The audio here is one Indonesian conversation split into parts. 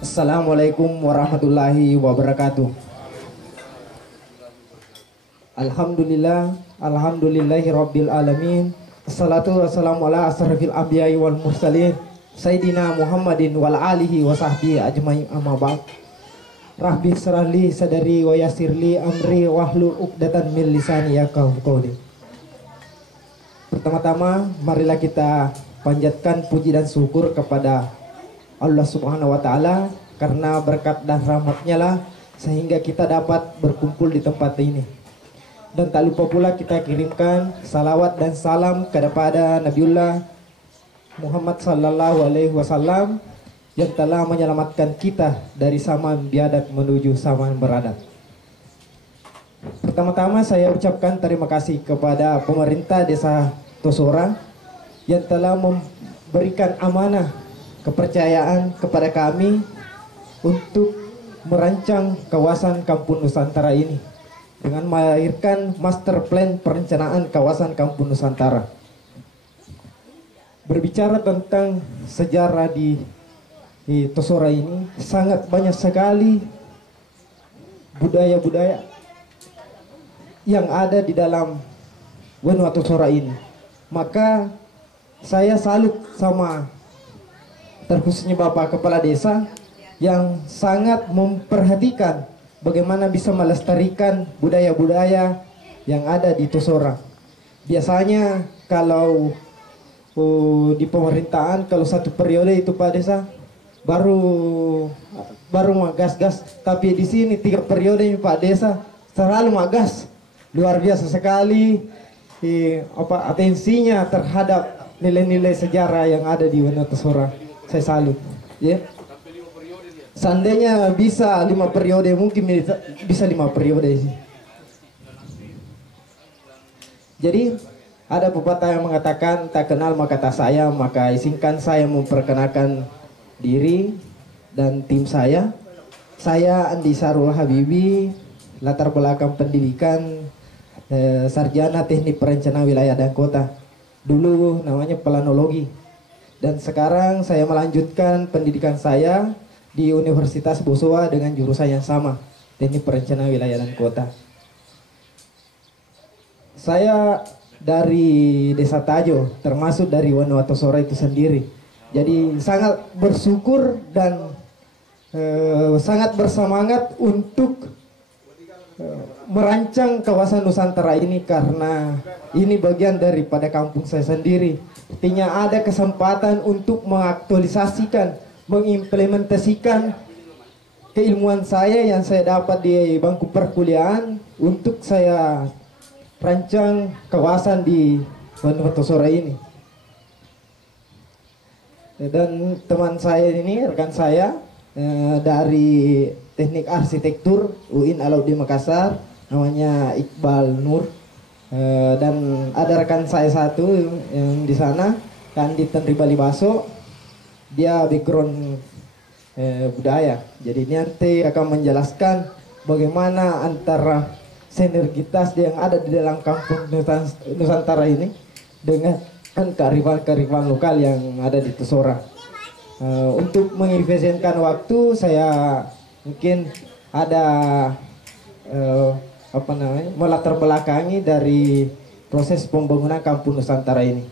Assalamualaikum warahmatullahi wabarakatuh. Alhamdulillah, alhamdulillahi rabbil alamin. Assalatu wassalamu ala asrafil anbiya'i wal mursalin Sayyidina Muhammadin wal alihi wa sahbihi ajmain, amma ba'd. Rabbi syrahli sadari wa yassirli amri wahlul uqdatan min lisani yafqahu qawli. Pertama-tama marilah kita panjatkan puji dan syukur kepada Allah Subhanahu wa taala, karena berkat dan rahmatnya lah sehingga kita dapat berkumpul di tempat ini. Dan tak lupa pula kita kirimkan salawat dan salam kepada Nabiullah Muhammad sallallahu alaihi wasallam yang telah menyelamatkan kita dari zaman biadab menuju zaman beradab. Pertama-tama saya ucapkan terima kasih kepada pemerintah Desa Tosora yang telah memberikan amanah kepercayaan kepada kami untuk merancang kawasan Kampung Nusantara ini dengan melahirkan master plan perencanaan kawasan Kampung Nusantara. Berbicara tentang sejarah di Tosora ini, sangat banyak sekali budaya-budaya yang ada di dalam Wenua Tosora ini. Maka saya salut sama terkhususnya Bapak Kepala Desa yang sangat memperhatikan bagaimana bisa melestarikan budaya-budaya yang ada di Tosora. Biasanya kalau di pemerintahan, kalau satu periode itu Pak Desa baru magas-gas, tapi di sini 3 periode Pak Desa selalu magas. Luar biasa sekali atensinya terhadap nilai-nilai sejarah yang ada di Wenua Tosora. Saya salut, ya. Seandainya bisa 5 periode, mungkin bisa 5 periode sih. Jadi ada pepatah yang mengatakan tak kenal maka tak sayang, maka izinkan saya memperkenalkan diri dan tim saya. Saya Andi Sarul Habibi, latar belakang pendidikan sarjana Teknik Perencanaan Wilayah dan Kota. Dulu namanya planologi. Dan sekarang saya melanjutkan pendidikan saya di Universitas Bosowa dengan jurusan yang sama, Teknik Perencanaan Wilayah dan Kota. Saya dari Desa Tajo, termasuk dari Wenua Tosora itu sendiri. Jadi sangat bersyukur dan sangat bersemangat untuk merancang kawasan Nusantara ini, karena ini bagian daripada kampung saya sendiri. Artinya ada kesempatan untuk mengaktualisasikan, mengimplementasikan keilmuan saya yang saya dapat di bangku perkuliahan untuk saya rancang kawasan di Wenua Tosora ini. Dan teman saya ini, rekan saya dari Teknik Arsitektur UIN Alauddin Makassar, namanya Iqbal Nur. Dan ada rekan saya satu yang di sana, Kandi Tenri Bali Baso. Dia background budaya. Jadi nanti akan menjelaskan bagaimana antara sinergitas yang ada di dalam kampung Nusantara ini dengan kearifan-kearifan lokal yang ada di Tosora. Untuk mengefisienkan waktu, saya mungkin ada melatar belakangi dari proses pembangunan kampung Nusantara ini.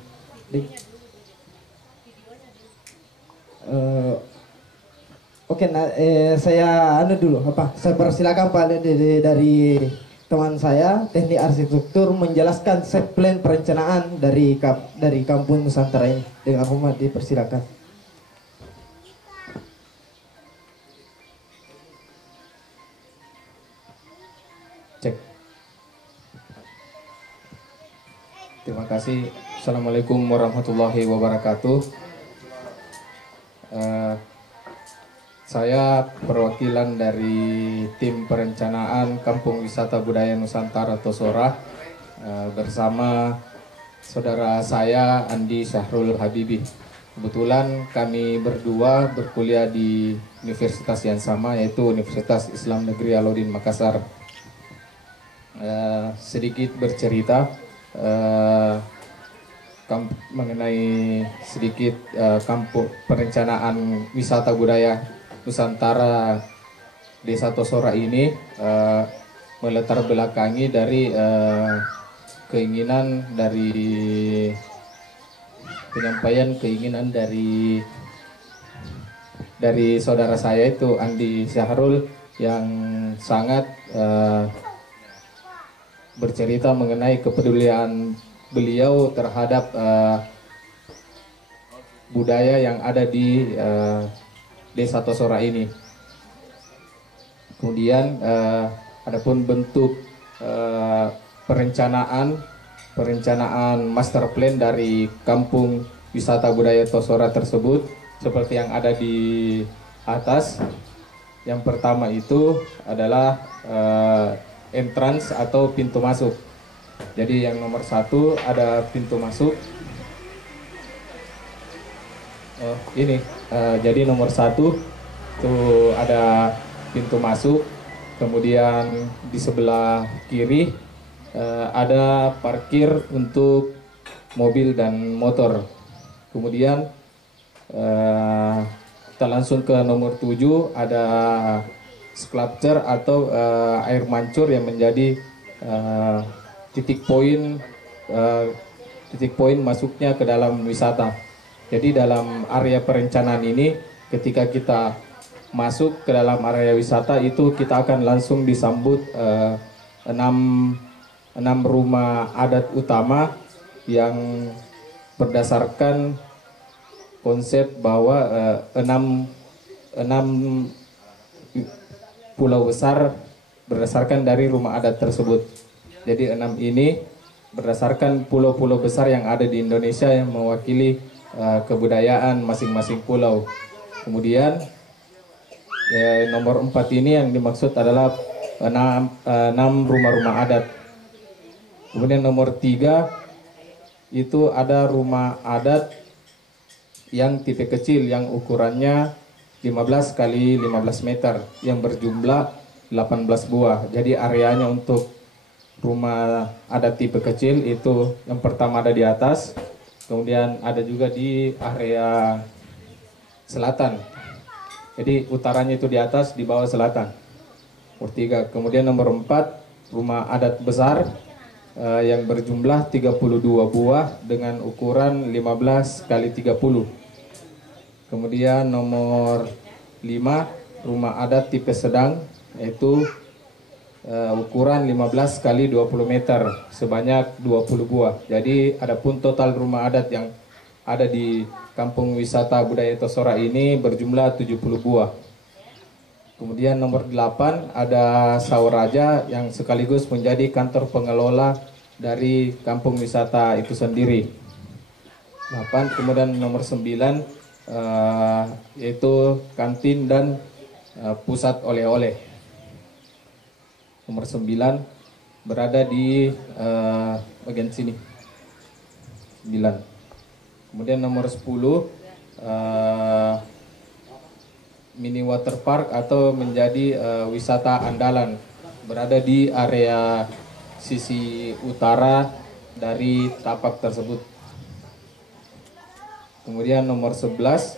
Saya saya persilakan Pak dari teman saya Teknik Arsitektur menjelaskan set plan perencanaan dari kampung Nusantara ini. Dengan hormat dipersilakan. Cek. Terima kasih. Assalamualaikum warahmatullahi wabarakatuh. Saya perwakilan dari tim perencanaan Kampung Wisata Budaya Nusantara Tosora bersama saudara saya Andi Syahrul Habibi. Kebetulan kami berdua berkuliah di universitas yang sama, yaitu Universitas Islam Negeri Alauddin Makassar. Sedikit bercerita mengenai sedikit kampung perencanaan wisata budaya Nusantara Desa Tosora ini melatar belakangi dari keinginan dari penyampaian keinginan dari saudara saya itu Andi Syahrul yang sangat bercerita mengenai kepedulian beliau terhadap budaya yang ada di Desa Tosora ini. Kemudian adapun bentuk perencanaan master plan dari kampung wisata budaya Tosora tersebut seperti yang ada di atas. Yang pertama itu adalah entrance atau pintu masuk. Jadi yang nomor satu ada pintu masuk. Jadi nomor satu itu ada pintu masuk. Kemudian di sebelah kiri ada parkir untuk mobil dan motor. Kemudian kita langsung ke nomor 7, ada sculpture atau air mancur yang menjadi titik poin masuknya ke dalam wisata. Jadi dalam area perencanaan ini ketika kita masuk ke dalam area wisata itu kita akan langsung disambut 6 rumah adat utama yang berdasarkan konsep bahwa 6 pulau besar berdasarkan dari rumah adat tersebut. Jadi 6 ini berdasarkan pulau-pulau besar yang ada di Indonesia yang mewakili kebudayaan masing-masing pulau. Kemudian nomor 4 ini yang dimaksud adalah 6 rumah-rumah adat. Kemudian nomor 3 itu ada rumah adat yang tipe kecil yang ukurannya 15 kali 15 meter yang berjumlah 18 buah. Jadi areanya untuk rumah adat tipe kecil itu yang pertama ada di atas, kemudian ada juga di area selatan. Jadi utaranya itu di atas, di bawah selatan. Nomor 3. Kemudian nomor 4 rumah adat besar yang berjumlah 32 buah dengan ukuran 15 kali 30. Kemudian nomor 5 rumah adat tipe sedang yaitu ukuran 15 kali 20 meter sebanyak 20 buah. Jadi adapun total rumah adat yang ada di kampung wisata budaya Tosora ini berjumlah 70 buah. Kemudian nomor 8 ada Sauraja yang sekaligus menjadi kantor pengelola dari kampung wisata itu sendiri. 8. Kemudian nomor 9 yaitu kantin dan pusat oleh-oleh. Nomor 9 berada di bagian sini. 9. Kemudian nomor 10 mini water park atau menjadi wisata andalan berada di area sisi utara dari tapak tersebut. Kemudian nomor 11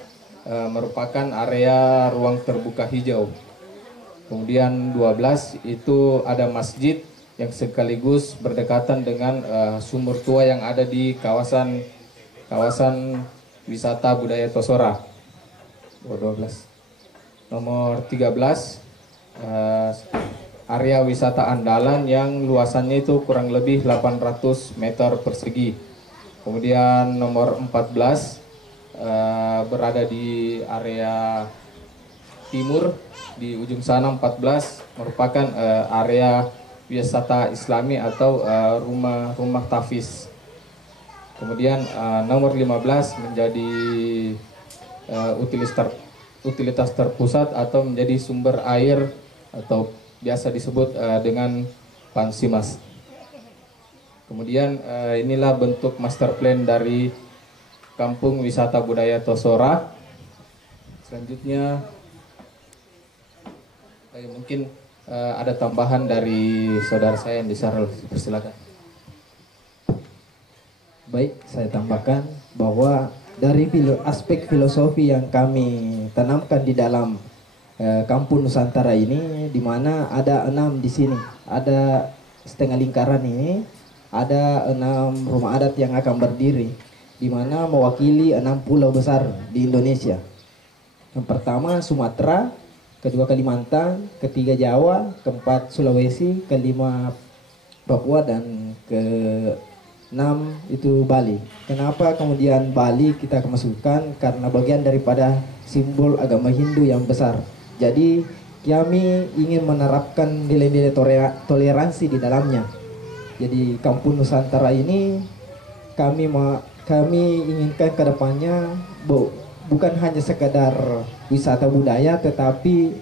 merupakan area ruang terbuka hijau. Kemudian 12 itu ada masjid yang sekaligus berdekatan dengan sumur tua yang ada di kawasan wisata budaya Tosora. 12. Nomor 13 area wisata andalan yang luasannya itu kurang lebih 800 meter persegi. Kemudian nomor 14 berada di area timur di ujung sana. 14 merupakan area wisata Islami atau rumah tahfiz. Kemudian nomor 15 menjadi utilitas terpusat atau menjadi sumber air atau biasa disebut dengan Pansimas. Kemudian inilah bentuk master plan dari Kampung Wisata Budaya Tosora. Selanjutnya mungkin ada tambahan dari saudara saya yang Syahrul. Persilakan. Baik, saya tambahkan bahwa dari aspek filosofi yang kami tanamkan di dalam Kampung Nusantara ini, di mana ada 6 di sini. Ada setengah lingkaran ini, ada 6 rumah adat yang akan berdiri, di mana mewakili 6 pulau besar di Indonesia. Yang pertama Sumatera, kedua Kalimantan, ketiga Jawa, keempat Sulawesi, kelima Papua, dan keenam itu Bali. Kenapa kemudian Bali kita masukkan? Karena bagian daripada simbol agama Hindu yang besar. Jadi kami ingin menerapkan nilai-nilai toleransi di dalamnya. Jadi Kampung Nusantara ini kami inginkan ke depannya bukan hanya sekadar wisata budaya, tetapi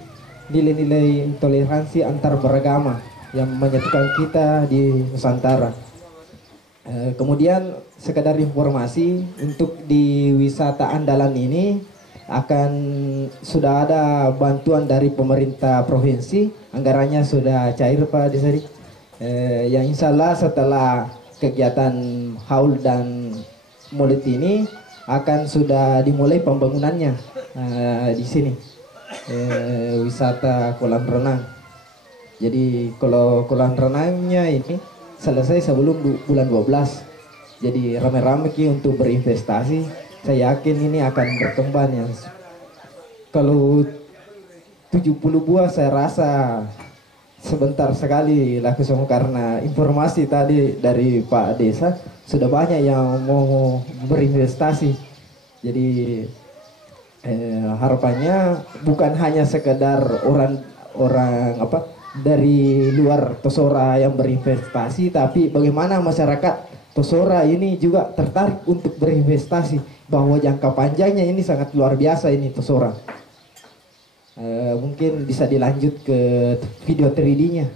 nilai-nilai toleransi antar beragama yang menyatukan kita di Nusantara. Kemudian sekadar informasi, untuk di wisata andalan ini sudah ada bantuan dari pemerintah provinsi, anggarannya sudah cair Pak Desari. Yang insya Allah setelah kegiatan haul dan maulid ini akan sudah dimulai pembangunannya di sini, wisata kolam renang. Jadi kalau kolam renangnya ini selesai sebelum bulan 12. Jadi rame-rame untuk berinvestasi. Saya yakin ini akan berkembang ya. Kalau 70 buah saya rasa sebentar sekali laku semua, karena informasi tadi dari Pak Desa sudah banyak yang mau berinvestasi. Jadi harapannya bukan hanya sekedar orang dari luar Tosora yang berinvestasi, tapi bagaimana masyarakat Tosora ini juga tertarik untuk berinvestasi, bahwa jangka panjangnya ini sangat luar biasa ini Tosora. Mungkin bisa dilanjut ke video 3D-nya.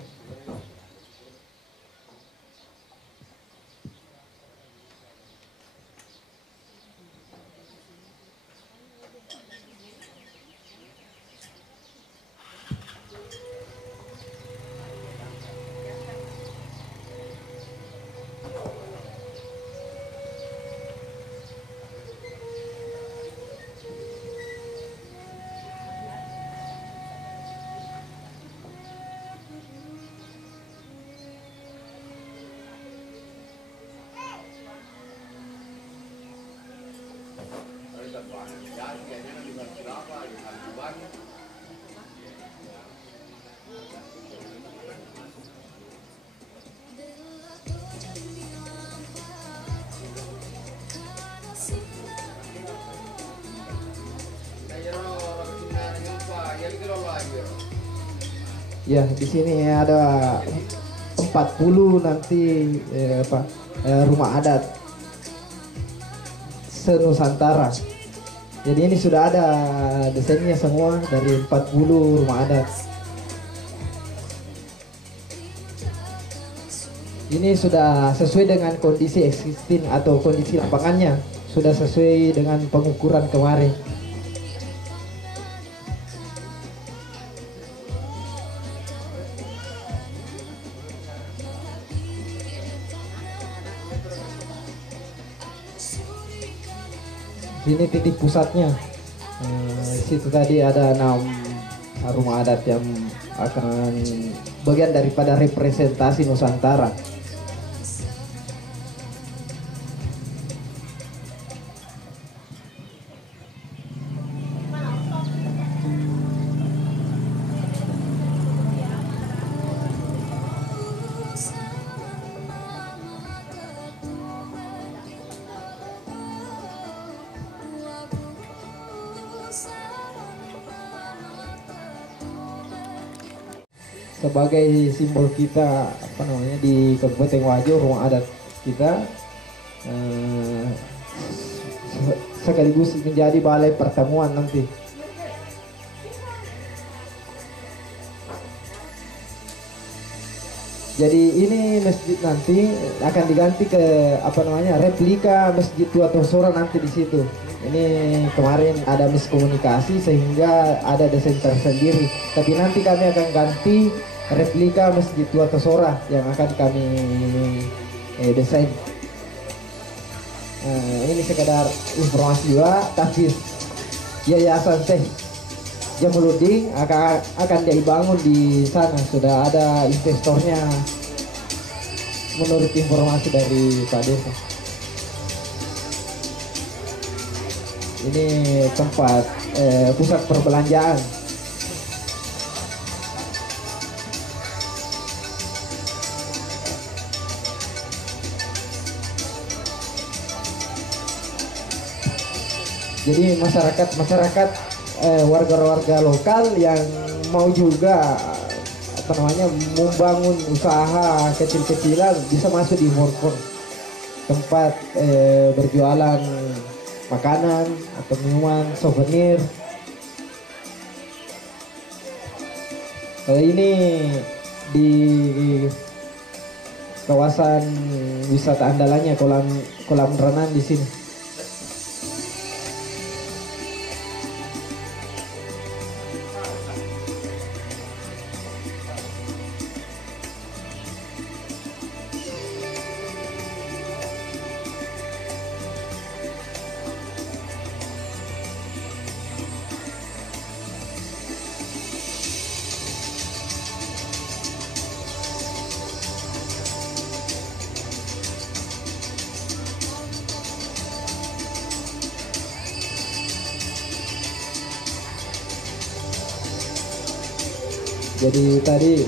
Ya, di sini ada 40 nanti rumah adat se-Nusantara. Jadi ini sudah ada desainnya semua dari 40 rumah adat. Ini sudah sesuai dengan kondisi existing atau kondisi lapangannya, sudah sesuai dengan pengukuran kemarin. Sini titik pusatnya. Situ tadi ada 6 rumah adat yang akan bagian daripada representasi Nusantara. Sebagai simbol kita di Kabupaten Wajo, rumah adat kita sekaligus menjadi balai pertemuan nanti. Jadi ini masjid nanti akan diganti ke replika Masjid Tua Tosora nanti di situ. Ini kemarin ada miskomunikasi sehingga ada desain tersendiri. Tapi nanti kami akan ganti replika Masjid Tua Tosora yang akan kami desain. Ini sekedar informasi juga, tapi yayasan teh Jamuluddin akan dibangun di sana. Sudah ada investornya menurut informasi dari Pak Desa. Ini tempat pusat perbelanjaan. Jadi masyarakat warga-warga lokal yang mau juga membangun usaha kecil-kecilan bisa masuk di Morpon, tempat berjualan makanan atau minuman, souvenir. Kalau ini di kawasan wisata andalannya kolam renang di sini. Jadi tadi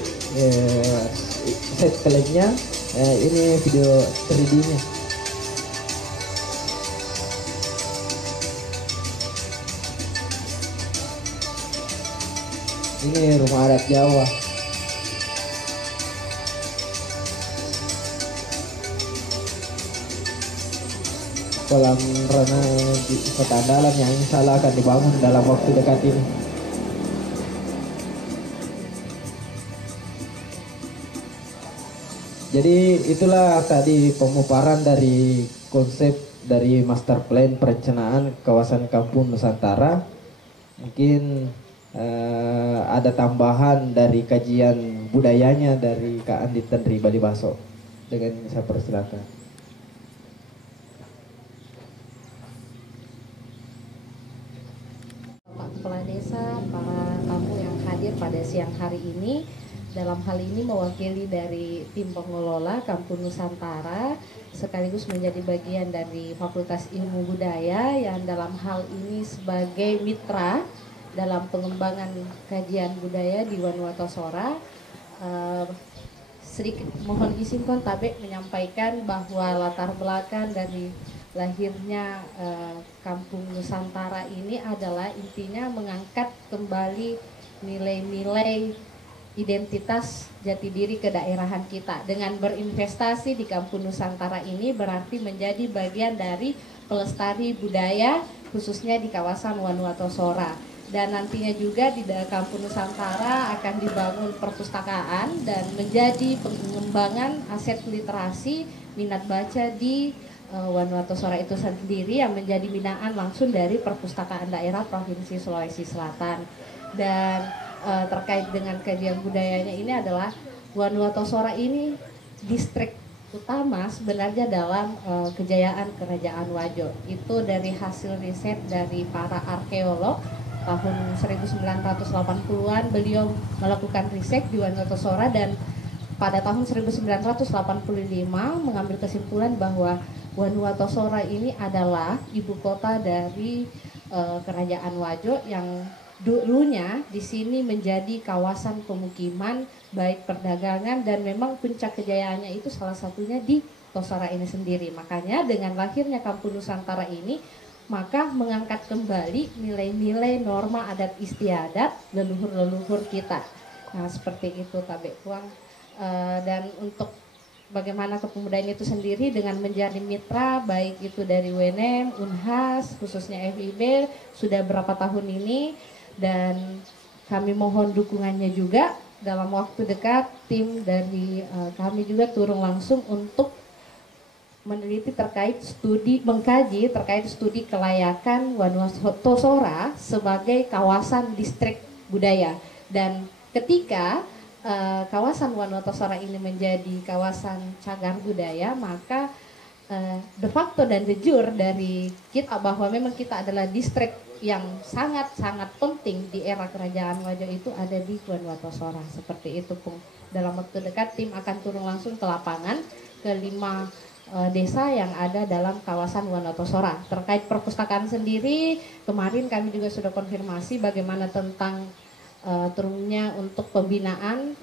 set plate-nya, ini video 3D-nya. Ini rumah adat Jawa. Kolam renang di Kota Andalan yang insya Allah akan dibangun dalam waktu dekat ini. Jadi itulah tadi pemaparan dari konsep dari master plan perencanaan kawasan Kampung Nusantara. Mungkin ada tambahan dari kajian budayanya dari Kak Andi Tenri Bali Baso. Dengan saya persilakan. Pak Kepala Desa, para tamu yang hadir pada siang hari ini, dalam hal ini mewakili dari tim pengelola Kampung Nusantara sekaligus menjadi bagian dari Fakultas Ilmu Budaya yang dalam hal ini sebagai mitra dalam pengembangan kajian budaya di Wanuato Sora. Sedikit mohon izin Kontabek menyampaikan bahwa latar belakang dari lahirnya Kampung Nusantara ini adalah intinya mengangkat kembali nilai-nilai identitas jati diri kedaerahan kita. Dengan berinvestasi di Kampung Nusantara ini berarti menjadi bagian dari pelestari budaya khususnya di kawasan Wanuato Sora. Dan nantinya juga di Kampung Nusantara akan dibangun perpustakaan dan menjadi pengembangan aset literasi minat baca di Wanuato Sora itu sendiri yang menjadi binaan langsung dari Perpustakaan Daerah Provinsi Sulawesi Selatan. Dan terkait dengan kajian budayanya ini adalah Wanuato Sora ini distrik utama sebenarnya dalam kejayaan Kerajaan Wajo. Itu dari hasil riset dari para arkeolog tahun 1980-an beliau melakukan riset di Wanuato Sora dan pada tahun 1985 mengambil kesimpulan bahwa Wanuato Sora ini adalah ibu kota dari Kerajaan Wajo yang dulunya di sini menjadi kawasan pemukiman baik perdagangan dan memang puncak kejayaannya itu salah satunya di Tosora ini sendiri. Makanya dengan lahirnya Kampung Nusantara ini maka mengangkat kembali nilai-nilai norma adat istiadat leluhur-leluhur kita. Nah seperti itu Tabek Kuang. Dan untuk bagaimana kepemudaan itu sendiri dengan menjadi mitra baik itu dari UNM, Unhas, khususnya FIB sudah berapa tahun ini. Dan kami mohon dukungannya juga dalam waktu dekat tim dari kami juga turun langsung untuk meneliti terkait mengkaji terkait studi kelayakan Wanuato Sora sebagai kawasan distrik budaya. Dan ketika kawasan Wanuato Sora ini menjadi kawasan cagar budaya, maka de facto dan de jure dari kita bahwa memang kita adalah distrik yang sangat-sangat penting di era kerajaan Wajo itu ada di Wanwatosora. Seperti itu, Pung. Dalam waktu dekat tim akan turun langsung ke lapangan ke 5 desa yang ada dalam kawasan Wanwatosora. Terkait perpustakaan sendiri, kemarin kami juga sudah konfirmasi bagaimana tentang turunnya untuk pembinaan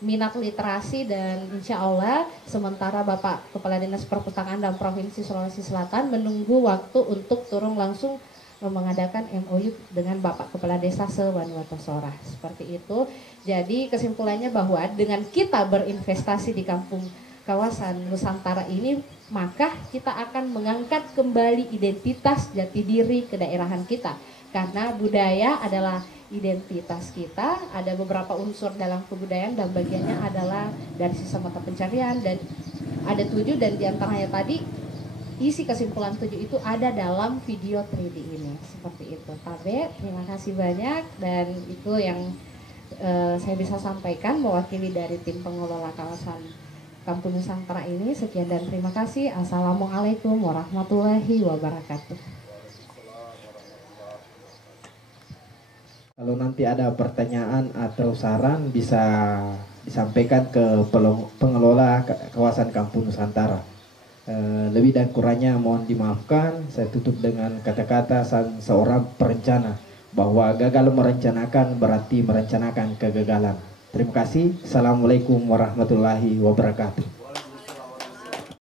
minat literasi, dan insya Allah sementara Bapak Kepala Dinas Perpustakaan dan Provinsi Sulawesi Selatan menunggu waktu untuk turun langsung mengadakan MOU dengan Bapak Kepala Desa se-Wanwatosora. Seperti itu. Jadi kesimpulannya bahwa dengan kita berinvestasi di kampung kawasan Nusantara ini, maka kita akan mengangkat kembali identitas jati diri kedaerahan kita. Karena budaya adalah identitas kita, ada beberapa unsur dalam kebudayaan dan bagiannya adalah dari sisa mata pencarian, dan ada 7, dan diantaranya tadi isi kesimpulan 7 itu ada dalam video 3D ini. Seperti itu, Tabe, terima kasih banyak, dan itu yang saya bisa sampaikan mewakili dari tim pengelola kawasan Kampung Nusantara ini. Sekian dan terima kasih. Assalamualaikum warahmatullahi wabarakatuh. Kalau nanti ada pertanyaan atau saran bisa disampaikan ke pengelola kawasan Kampung Nusantara. Lebih dan kurangnya mohon dimaafkan. Saya tutup dengan kata-kata seorang perencana bahwa gagal merencanakan berarti merencanakan kegagalan. Terima kasih. Assalamualaikum warahmatullahi wabarakatuh.